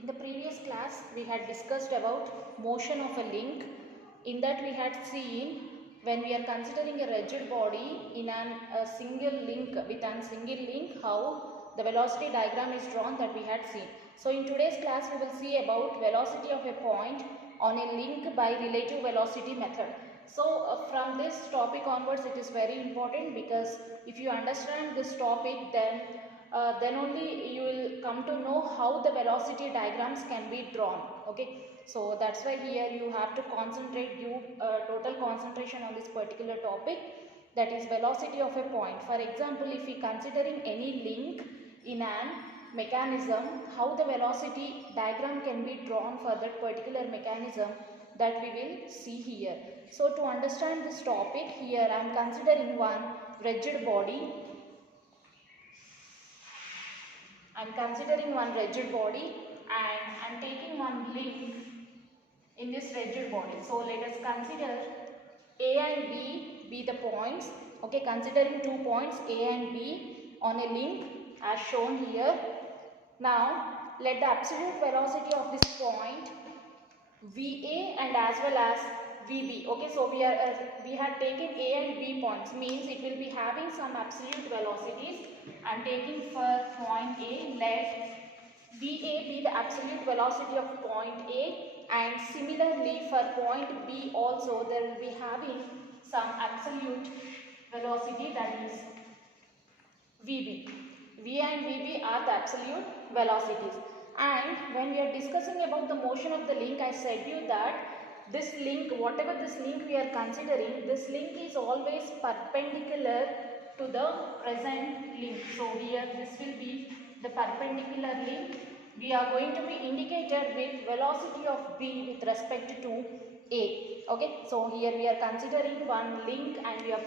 In the previous class, we had discussed about motion of a link. In that we had seen when we are considering a rigid body in a single link, with a single link, how the velocity diagram is drawn, that we had seen. So in today's class, we will see about velocity of a point on a link by relative velocity method. So from this topic onwards, it is very important, because if you understand this topic, then only you will come to know how the velocity diagrams can be drawn. Okay, so that's why here you have to concentrate, give total concentration on this particular topic, that is velocity of a point. For example, if we considering any link in an mechanism, how the velocity diagram can be drawn for that particular mechanism, that we will see here. So to understand this topic, here I am considering one rigid body. I am considering one rigid body and I am taking one link in this rigid body. So let us consider A and B be the points. Okay, considering 2 points A and B on a link as shown here. Now let the absolute velocity of this point VA and as well as VB. Okay, so we had taken A and B points, means it will be having some absolute velocities. I am taking for point A, let VA be the absolute velocity of point A, and similarly for point B also there will be having some absolute velocity, that is VB. V and VB are the absolute velocities. And when we are discussing about the motion of the link, I said you that this link, whatever this link we are considering, this link is always perpendicular to the present link. So here this will be the perpendicular link. We are going to be indicated with velocity of B with respect to A. Okay, so here we are considering one link and we are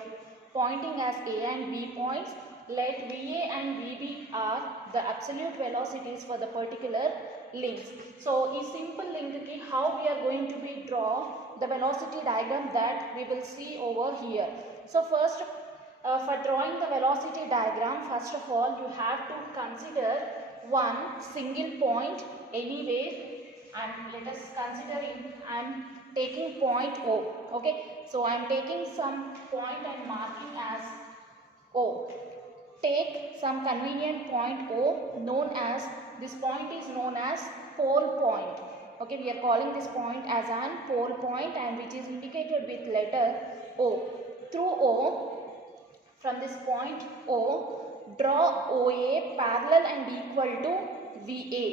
pointing as A and B points. Let VA and VB are the absolute velocities for the particular links. So in simple link ki how we are going to be draw the velocity diagram, that we will see over here. So first for drawing the velocity diagram, first of all you have to consider one single point anywhere, and let us consider I am taking point O. Okay, so I am taking some point and marking as O. Take some convenient point O, known as, this point is known as pole point. Okay, we are calling this point as an pole point, and which is indicated with letter O. Through O, from this point O, draw OA parallel and equal to VA.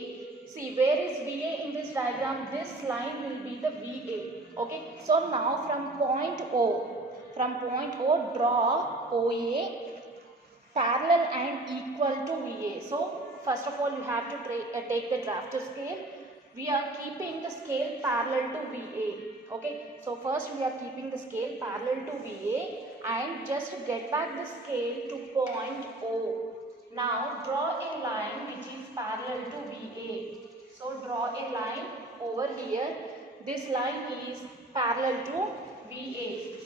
See, where is VA in this diagram? This line will be the VA. Okay, so now from point O, draw OA parallel and equal to VA. So first of all you have to take the drafter scale. We are keeping the scale parallel to VA. Okay, so first we are keeping the scale parallel to VA and just get back the scale to point O. Now draw a line which is parallel to VA. So draw a line over here. This line is parallel to VA.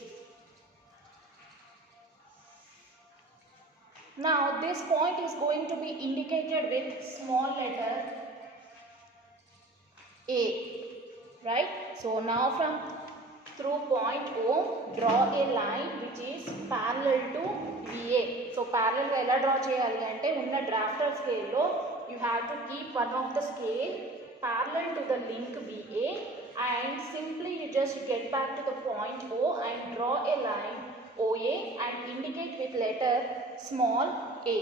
Now this point is going to be indicated with small letter A, right? So now from through point O, draw a line which is parallel to VA. So parallel ga ela draw cheyali ante unna drafter scale lo you have to keep one of the scale parallel to the link VA, and simply you just get back to the point O and draw a line OA and indicate with letter small a.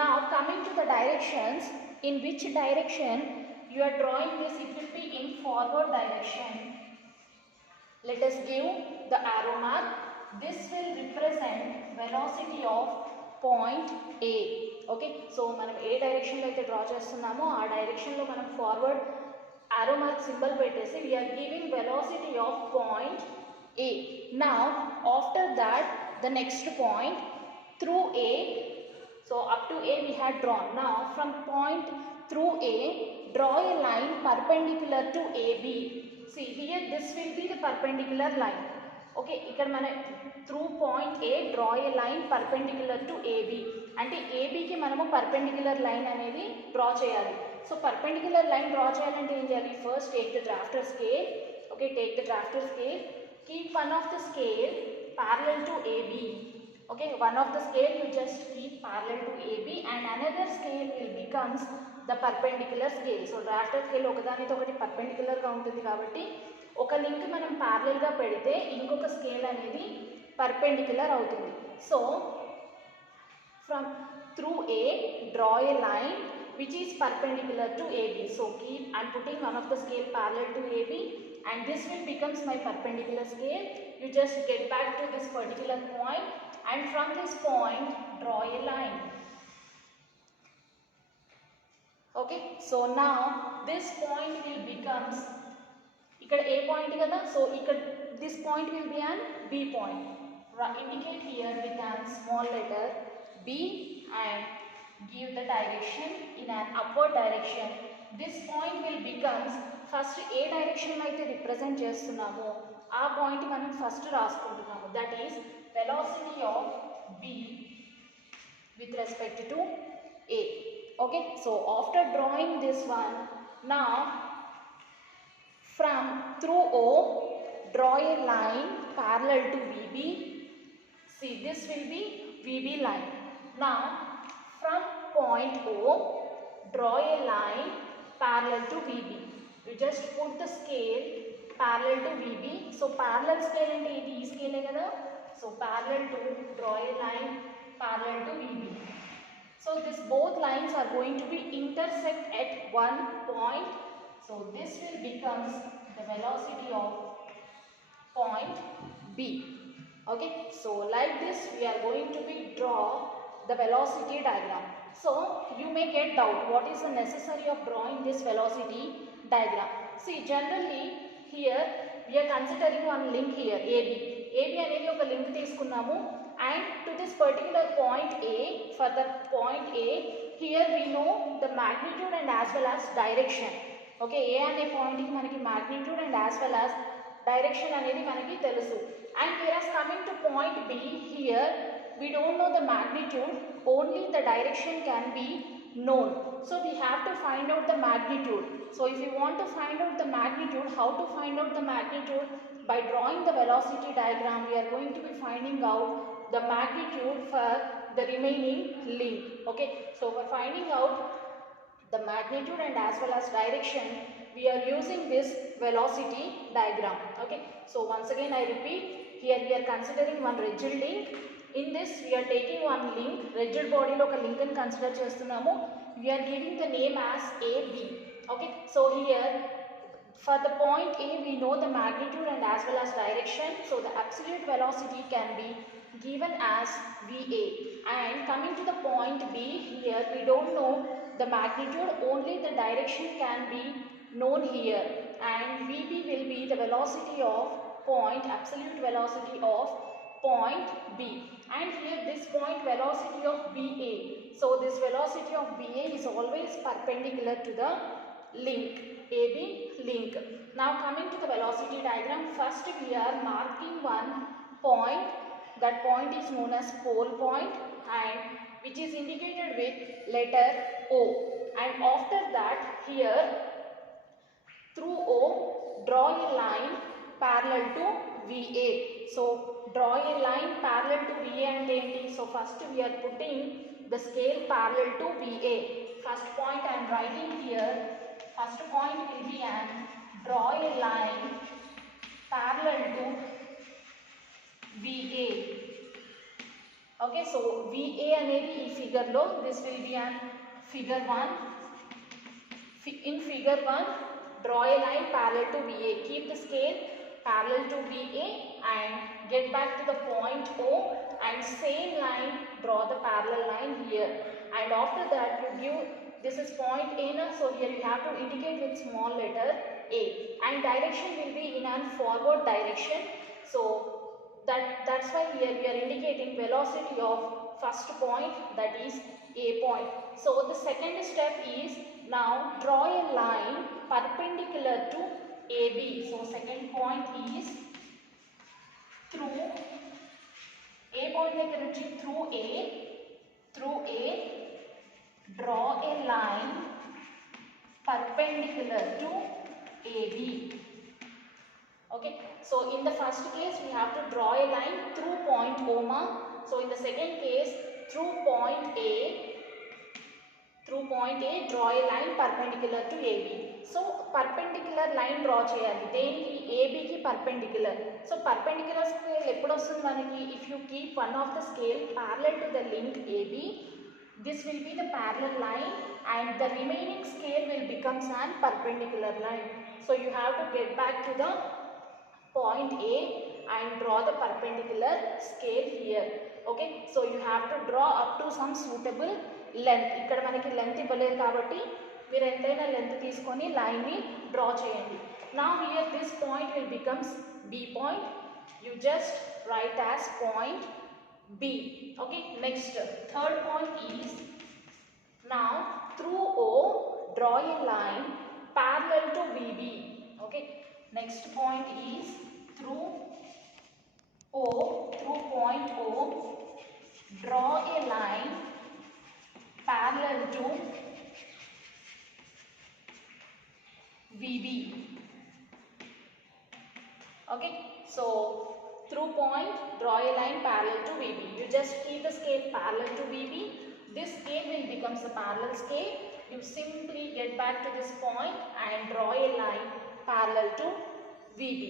Now coming to the directions, in which direction you are drawing this, it will be in forward direction. Let us give the arrow mark. This will represent velocity of point A. Okay, so మనం ఏ direction లో అయితే draw చేస్తున్నామో ఆ direction లో మనం forward arrow mark symbol పెట్టేసి we are giving velocity of point A. Now after that the next point through A, so up to A we had drawn. Now from point through A, draw a line perpendicular to AB. See here this will be the perpendicular line. Okay, ఇక్కడ మన through point A draw a line perpendicular to AB. అంటే AB కి మనము perpendicular line అనేది draw చేయాలి. So perpendicular line draw చేయాలంటే ఏం చేయాలి? First take the drafter scale. Okay, take the drafter scale, keep one of the scale parallel to AB. Okay, one of the scale you just keep parallel to AB and another scale will becomes the perpendicular scale. So drafter scale ఒకదానితో ఒకటి perpendicular గా ఉంటుంది కాబట్టి ఒక link మనం parallel గా పెడితే ఇంకొక స్కేల్ అనేది పర్పెండిక్యులర్ అవుతుంది. So from through A draw a line which is perpendicular to AB. So keep, I'm putting one of the scale parallel to AB and this will becomes my perpendicular scale. You just get back to this particular point and from this point draw a line. Okay, so now this point will becomes ఇక్కడ A point kada, so ఇక్కడ this point will be an B point. Indicate here with a small letter B and give the direction in an upward direction. This point will becomes first ఏ direction అయితే represent చేస్తున్నామో ఆ point మనం first రాసుకుంటున్నాము, that is velocity of B with respect to A. Okay, so after drawing this one, now from through O draw a line parallel to VB. See, this will be VB line. Now from point O draw a line parallel to VB. You just put the scale parallel to VB. So parallel scale ante idi ee scale kada, so parallel to draw a line parallel to VB. So this both lines are going to be intersect at one point. So this will becomes the velocity of point B. Okay, so like this we are going to be draw the velocity diagram. So you may get doubt what is the necessary of drawing this velocity diagram. See, generally here we are considering one link here AB. AB అనేది ఒక link తీసుకున్నాము and to this particular point A, for the point A here we know the magnitude and as well as direction. Okay, A అనే point కి మనకి magnitude and as well as direction అనేది మనకి తెలుసు. And whereas coming to point B, here we don't know the magnitude, only the direction can be known. So we have to find out the magnitude. So if you want to find out the magnitude, how to find out the magnitude? By drawing the velocity diagram, we are going to be finding out the magnitude for the remaining link. Okay, so for finding out the magnitude and as well as direction, we are using this velocity diagram. Okay, so once again I repeat, here we are considering one rigid link. In this we are taking one link, rigid body lo oka link ni consider chestunnamo. We are giving the name as AB. Okay, so here for the point A we know the magnitude and as well as direction, so the absolute velocity can be given as VA. And coming to the point B, here we don't know the magnitude, only the direction can be known here, and VB will be the velocity of point, absolute velocity of point B. And here this point velocity of BA, so this velocity of BA is always perpendicular to the link, AB link. Now coming to the velocity diagram, first we are marking one point, that point is known as pole point and which is indicated with letter O. And after that here through O draw a line parallel to VA. So draw a line parallel to VA and enti, so first we are putting the scale parallel to VA. First point I am writing here, first point will be an draw a line parallel to VA. Okay, so VA అనేది ఈ figure లో, this will be an figure 1. In figure 1 draw a line parallel to VA, keep the scale parallel to VA and get back to the point O and same line draw the parallel line here, and after that you give, this is point A na, so here you have to indicate with small letter A and direction will be in a forward direction. So that's why here we are indicating velocity of first point, that is A point. So the second step is now draw a line perpendicular to AB. So second point is through A point దగ్గర నుంచి through A draw a line perpendicular to AB. Okay, so in the first case we have to draw a line through point O. So in the second case, through point A, draw a line perpendicular to AB. So perpendicular line draw cheyali deniki AB ki perpendicular. So perpendicular scale eppudu vastundi manaki, if you keep one of the scale parallel to the link AB, this will be the parallel line and the remaining scale will become an perpendicular line. So you have to get back to the point A and draw the perpendicular scale here. Okay, so you have to draw up to some suitable length. ఇక్కడ మనకి length ఇవ్వలేదు కాబట్టి మీరు ఎంతైనా length తీసుకొని line ని draw చేయండి. Now here this point will becomes B point. You just write as point B. Okay, next third point is, now through O draw a line parallel to VB. Okay, next point is through point O draw a line parallel to VB. Okay, so through point draw a line parallel to VB. You just keep the scale parallel to VB. This scale will becomes a parallel scale. You simply get back to this point and draw a line parallel to VB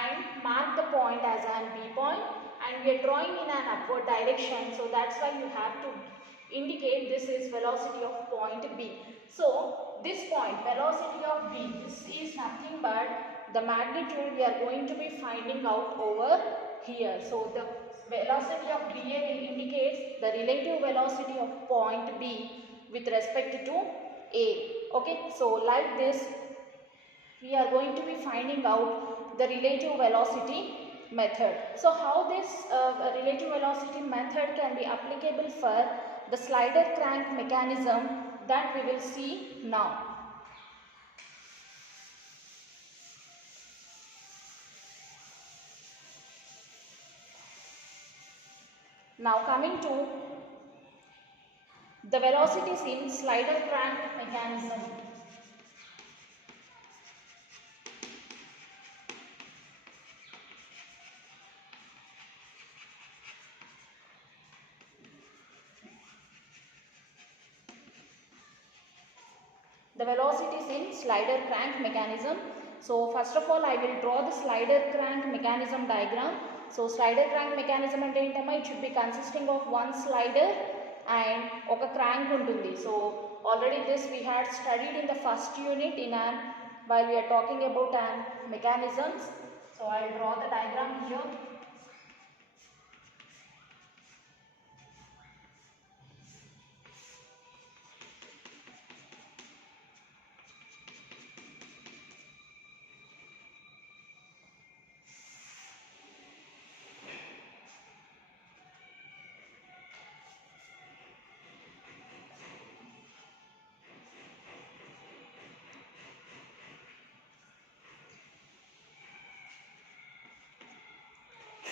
and mark the point as an B point, and we are drawing in an upward direction, so that's why you have to indicate this is velocity of point B. So this point, velocity of B, this is nothing but the magnitude we are going to be finding out over here. So the velocity of BA will indicate the relative velocity of point B with respect to A. Okay, so like this we are going to be finding out the relative velocity method. So how this relative velocity method can be applicable for the slider crank mechanism, that we will see now. Now coming to the velocities in slider crank mechanism. The velocities in slider crank mechanism. So first of all I will draw the slider crank mechanism diagram. So slider crank mechanism ante entama, it should be consisting of one slider and oka crank untundi. So already this we had studied in the first unit in an while we are talking about an mechanisms. So I will draw the diagram here.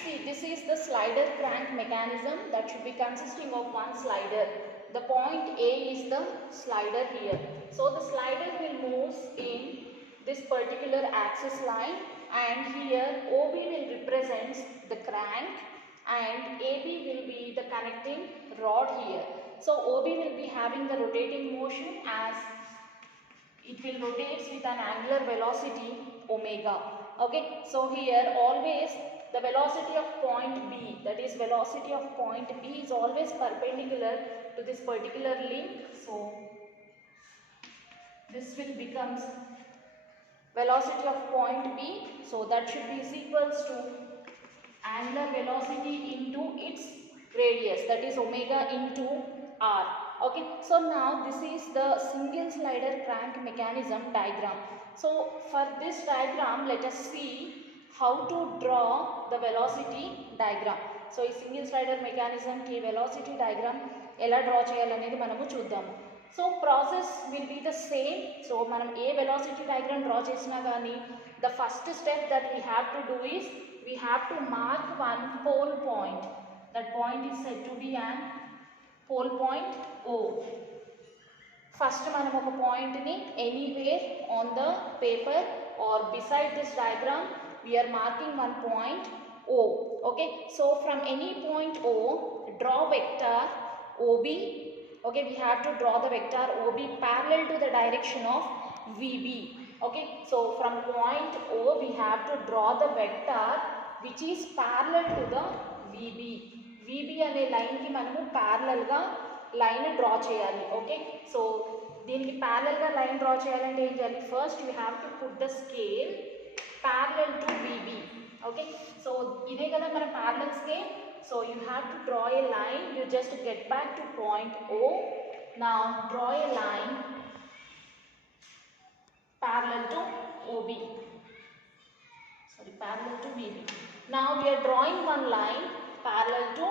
See, this is the slider crank mechanism that should be consisting of one slider. The point A is the slider here. So the slider will move in this particular axis line, and here OB will represent the crank and AB will be the connecting rod here. So OB will be having the rotating motion as it will rotate with an angular velocity omega. Okay, so here always the velocity of point B, that is velocity of point B, is always perpendicular to this particular link. So this will becomes velocity of point B. So that should be is equals to angular velocity into its radius, that is omega into r. Okay, so now this is the single slider crank mechanism diagram. So for this diagram let us see how to draw the velocity diagram. So ఈ single slider mechanism కి velocity diagram ఎలా draw చేయాలనేది మనము చూద్దాము. So process will be the same. So మనం a velocity diagram draw చేసినా కానీ the first step that we have to do is we have to mark one pole point. That point is said to be an pole point O. First మనం ఒక పాయింట్ని anywhere on the paper or beside this diagram we're marking one point O. Okay, so from any point O, draw vector OB. Okay, we have to draw the vector OB parallel to the direction of VB. Okay, so from point O we have to draw the vector which is parallel to the VB. VB అనే లైన్కి మనము ప్యారలల్గా line draw చేయాలి. Okay, so దీనికి ప్యారలల్గా line draw చేయాలంటే ఏం చేయాలి? First you have to put the scale parallel to VB. Okay, so ide kada mana parallel scale, so you have to draw a line. You just get back to point O. Now draw a line parallel to OB, sorry, parallel to VB. Now we are drawing one line parallel to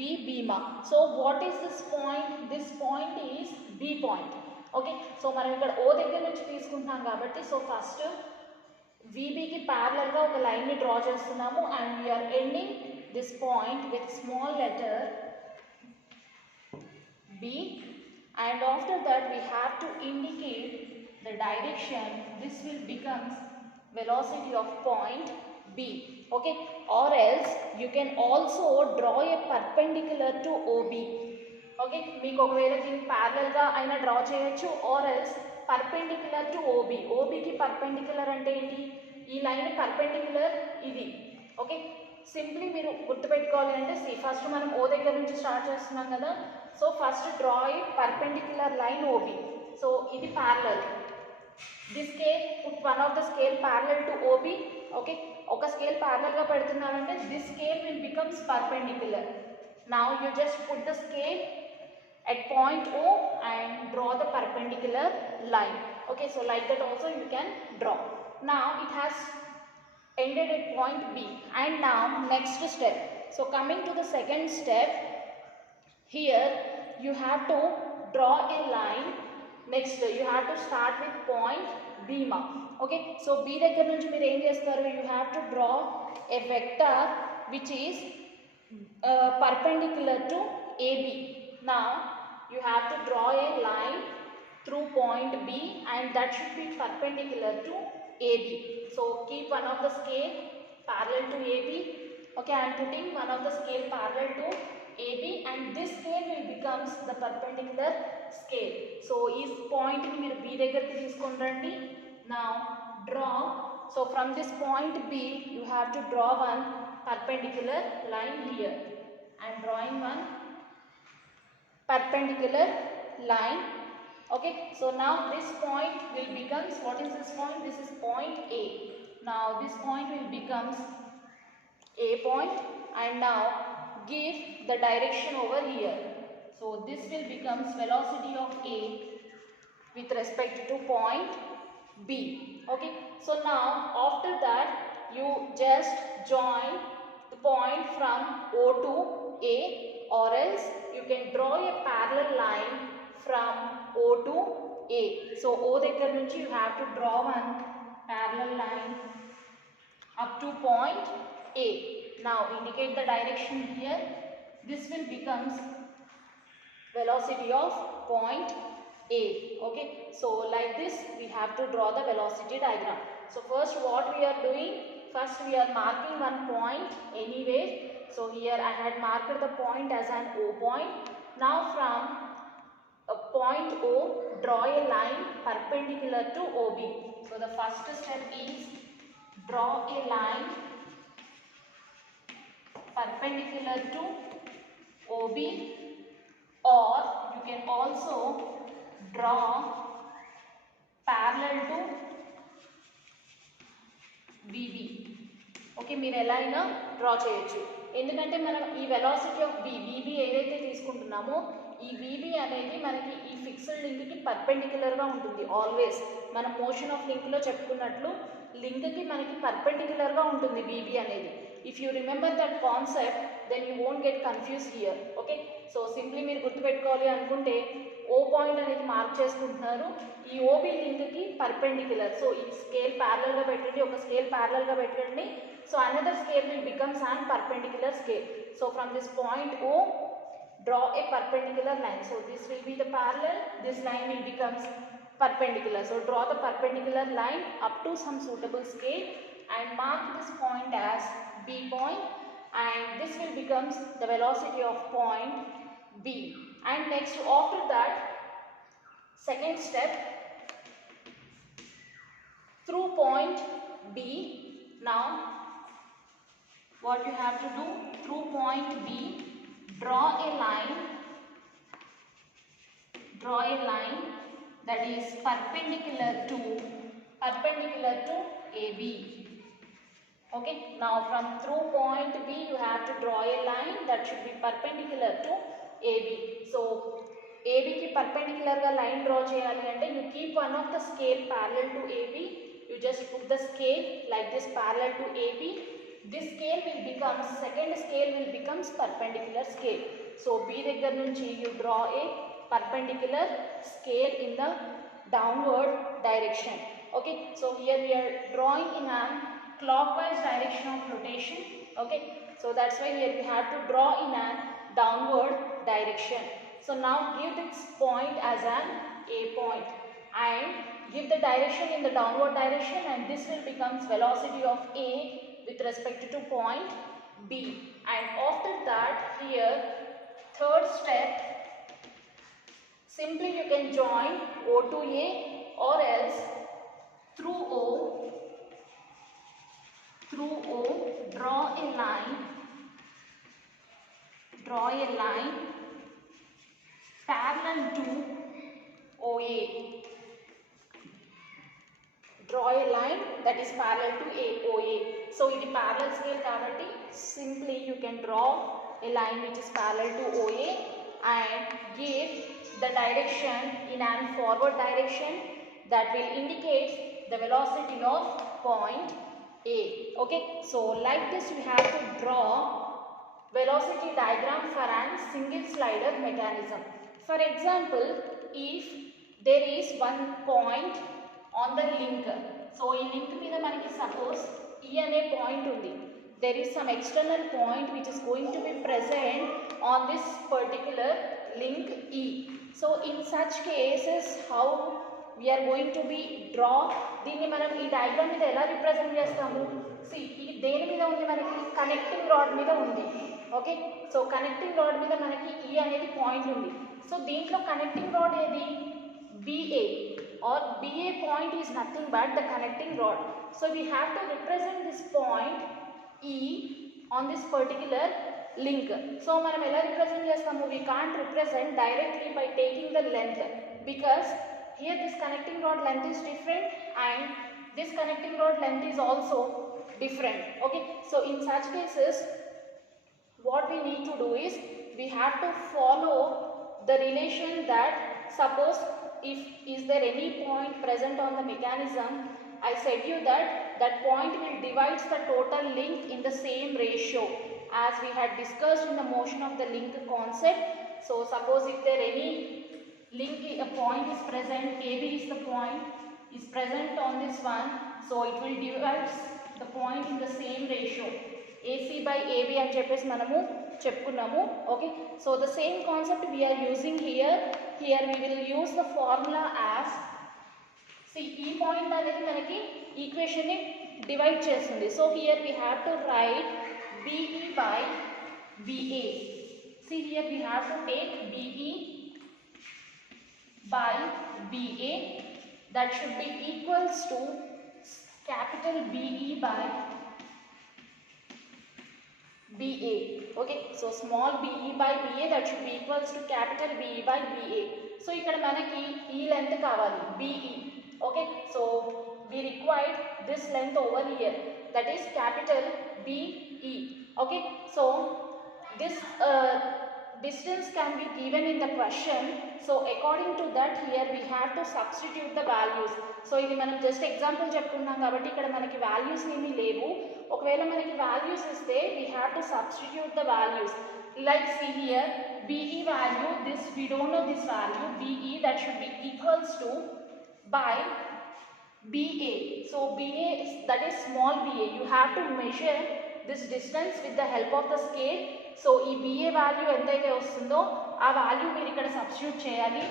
VB mark. So what is this point? This point is B point. Okay, so మనం ఇక్కడ O దగ్గర నుంచి తీసుకుంటున్నాం కాబట్టి so first VBకి ప్యారలల్గా ఒక లైన్ని draw చేస్తున్నాము and we're ending this point with small letter B, and after that we have to indicate the direction. This will becomes velocity of point B. Okay, or else you can also draw a perpendicular to OB. Okay, మీకు ఒకవేళ దీనికి ప్యారలల్గా అయినా draw చేయొచ్చు or else perpendicular to OB. OBకి perpendicular అంటే ఏంటి? ఈ లైన్ పర్పెండిక్యులర్ ఇది. ఓకే, సింప్లీ మీరు గుర్తుపెట్టుకోవాలి అంటే ఫస్ట్ మనం O దగ్గర నుంచి స్టార్ట్ చేస్తున్నాం కదా, so first draw a perpendicular line OB. So ఇది parallel. The scale put one of the scale parallel to OB. Okay, ఒక స్కేల్ ప్యారలల్గా పెడుతున్నామంటే this scale will becomes perpendicular. Now you just put the scale at point O and draw the perpendicular line. Okay, so like that also you can draw. Now it has ended at point B, and now next step. So coming to the second step, here you have to draw a line. Next you have to start with point B mark. Okay, so B దగ్గర నుంచి మీరు ఏం చేస్తారు? You have to draw a vector which is perpendicular to AB. Now you have to draw a line through point B and that should be perpendicular to AB. So keep one of the scale parallel to AB. Okay, I am putting one of the scale parallel to AB and this scale will becomes the perpendicular scale. So is point ni meer B దగ్గరికి తీసుకొని రండి. Now draw. So from this point B you have to draw one perpendicular line here. I am drawing one perpendicular line. Okay, so now this point will becomes, what is this point? This is point A. Now this point will becomes A point and now give the direction over here. So this will becomes velocity of A with respect to point B. Okay, so now after that you just join the point from O to A, or else you can draw a parallel line from O to A. So O దగ్గర నుంచి you have to draw one parallel line up to point A. Now indicate the direction here. This will becomes velocity of point A. Okay, so like this we have to draw the velocity diagram. So first what we are doing? First we are marking one point anywhere. So here I had marked the point as an O point. Now from a point O, draw a line perpendicular to OB. So the first step is draw a line perpendicular to OB, or you can also draw parallel to VB. Okay, మీరు ఎలా అయినా draw చేయొచ్చు. ఎందుకంటే మనం ఈ velocity of VB ఏదైతే తీసుకుంటున్నామో ఈ VB అనేది మనకి ఈ ఫిక్స్డ్ లింక్కి పర్పెండిక్యులర్గా ఉంటుంది. ఆల్వేస్ మనం మోషన్ ఆఫ్ లింక్లో చెప్పుకున్నట్లు లింక్కి మనకి పర్పెండిక్యులర్గా ఉంటుంది VB అనేది. If you remember that concept then you won't get confuse here. Okay, so simply మీరు గుర్తుపెట్టుకోవాలి అనుకుంటే O పాయింట్ అనేది మార్క్ చేసుకుంటున్నారు, ఈ OB లింక్కి పర్పెండిక్యులర్. సో ఈ స్కేల్ ప్యారలల్గా పెట్టండి, ఒక స్కేల్ ప్యారలల్గా పెట్టండి. So another scale will becomes an perpendicular scale. So from this point O, draw a perpendicular line. So this will be the parallel, this line will becomes perpendicular. So draw the perpendicular line up to some suitable scale and mark this point as B point, and this will becomes the velocity of point B. And next, after that, second step, through point B, now what you have to do, through point B, draw a line that is perpendicular to AB. Okay, now from through point B you have to draw a line that should be perpendicular to AB. So AB ki perpendicular ga line draw cheyali ante you keep one of the scale parallel to AB. You just put the scale like this parallel to AB. This scale will become, second scale will becomes perpendicular scale. So B దగ్గర నుంచి you draw a perpendicular scale in the downward direction. Okay, so here we are drawing in a clockwise direction of rotation. Okay, so that's why here we have to draw in a downward direction. So now give this point as an A point and give the direction in the downward direction, and this will becomes velocity of A with respect to point B. And after that, here third step, simply you can join O to A, or else through O draw a line parallel to OA. Draw a line that is parallel to OA. So in the parallel scale kabatti, simply you can draw a line which is parallel to OA and give the direction in an forward direction that will indicate the velocity of point A. Okay, so like this you have to draw velocity diagram for a single slider mechanism. For example, if there is one point on the link, so in link meeda manaki suppose E ane point undi, there is some external point which is going to be present on this particular link E. So in such cases, how we are going to be draw దీన్ని మనం ఈ diagram మీద ఎలా represent చేస్తాము? C ఇది దేని మీద ఉంది, మనకి కనెక్టింగ్ రాడ్ మీద ఉంది. ఓకే, సో కనెక్టింగ్ రాడ్ మీద మనకి ఈ అనేది పాయింట్ ఉంది. సో దీంట్లో కనెక్టింగ్ రాడ్ ఏది? BA, or BA point is nothing but the connecting rod. So we have to represent this point E on this particular link. So మనం ఎలా represent చేస్తాము? We can't represent directly by taking the length, because here this connecting rod length is different and this connecting rod length is also different. Okay, so in such cases what we need to do is we have to follow the relation that, suppose if is there any point present on the mechanism, I said you that that point will divide the total link in the same ratio as we had discussed in the motion of the link concept. So suppose if there any link, a point is present, AB is the point is present on this one, so it will divide the point in the same ratio, AC by AB అని చెప్పేసి మనము చెప్పుకున్నాము. Okay, so the same concept we are using here. Here we will use the formula as, see ఈ point అనేది మనకి equation ని divide చేస్తుంది. So here we have to write BE by BA. See here we have to take BE by BA, that should be equals to capital BE by BA. Okay, so small BE by BA that should be equals to capital BE by BA. So ikkada manaki ee length kavali BE. Okay, so we required this length over here, that is capital BE. Okay, so this distance can be given in the question. So according to that, here we have to substitute the values. So ఇది మనం just example చెప్పుకున్నాం కాబట్టి ఇక్కడ మనకి values ఏమీ లేవు. ఒకవేళ మనకి వాల్యూస్ ఇస్తే we have to substitute the values. Like see here, BE value, this we don't know this value, BE that should be equals to by BA. So BA that is small BA. You have to measure this distance with the help of the scale so ఈ BA value ఎంతైతే వస్తుందో ఆ value మీరు ఇక్కడ substitute చేయాలి.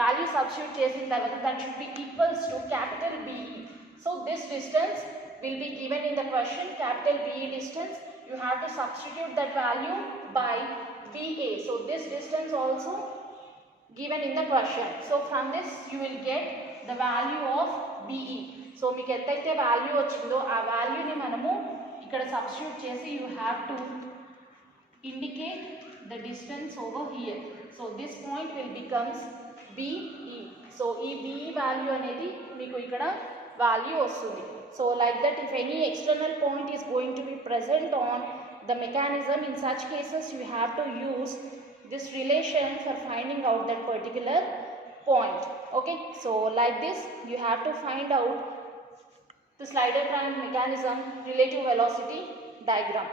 Value substitute చేసిన తర్వాత that should be equals to capital BE. So this distance will be given in the question, capital BE distance. You have to substitute that value by BA. So this distance also given in the question. So from this you will get the value of BE. So మీకు ఎంతైతే value వచ్చిందో ఆ వాల్యూని మనము ఇక్కడ substitute చేసి you have to indicate the distance over here. So this point will becomes BE. So ఈ BE value అనేది మీకు ఇక్కడ value వస్తుంది. So like that, if any external point is going to be present on the mechanism, in such cases you have to use this relation for finding out that particular point. Okay, so like this you have to find out the slider crank mechanism relative velocity diagram.